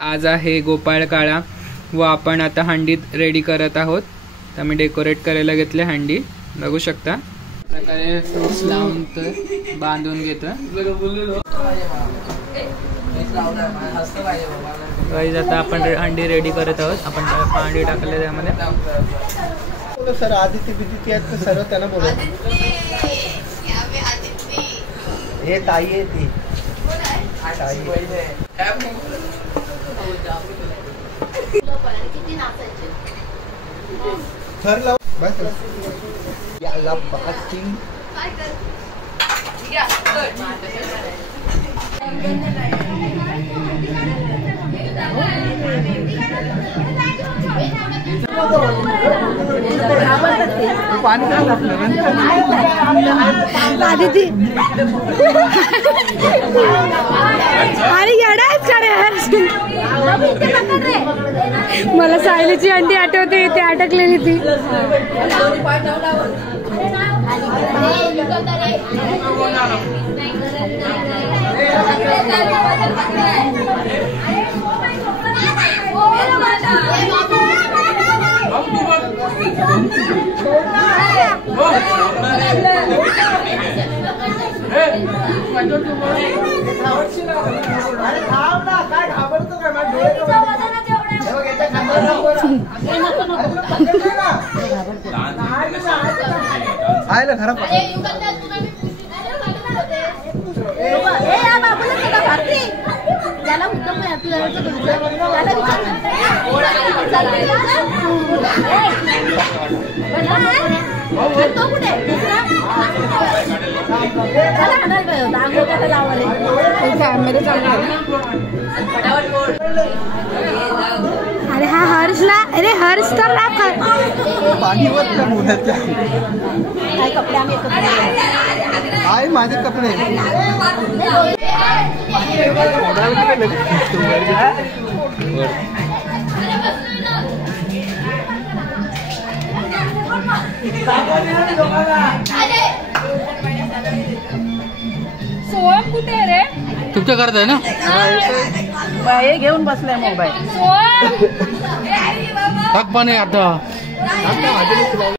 आज आहे गोपाळकाळा व आपण आता हंडीत रेडी करत आहोत। तर मी डेकोरेट करायला घेतले हंडी, बघू शकता प्रकारे फ्रूट्स लावून तर बांधून घेतो। गाइस आता आपण हंडी रेडी करत आहोत। आपण पाणी टाकले त्यामध्ये। सर आदित्य बिदित्य आहेत तर सर्व त्यांना बोलव। हे ताई आहे ती ताई थर लाव बस याला बास्टिंग पाणी आदिती अरे येडाच का रे मला सायलीची अंडी आठवते, ते अटकलेली ती। आयला खराब अरे हा हर्षला, अरे हर्ष तर पाणी वर कपडे आम्ही माझे कपडे सोहम कुठे रे? तुमच्या घरात आहे ना? हे घेऊन बसलाय मोबाईल सोहम टाक पाणी आता।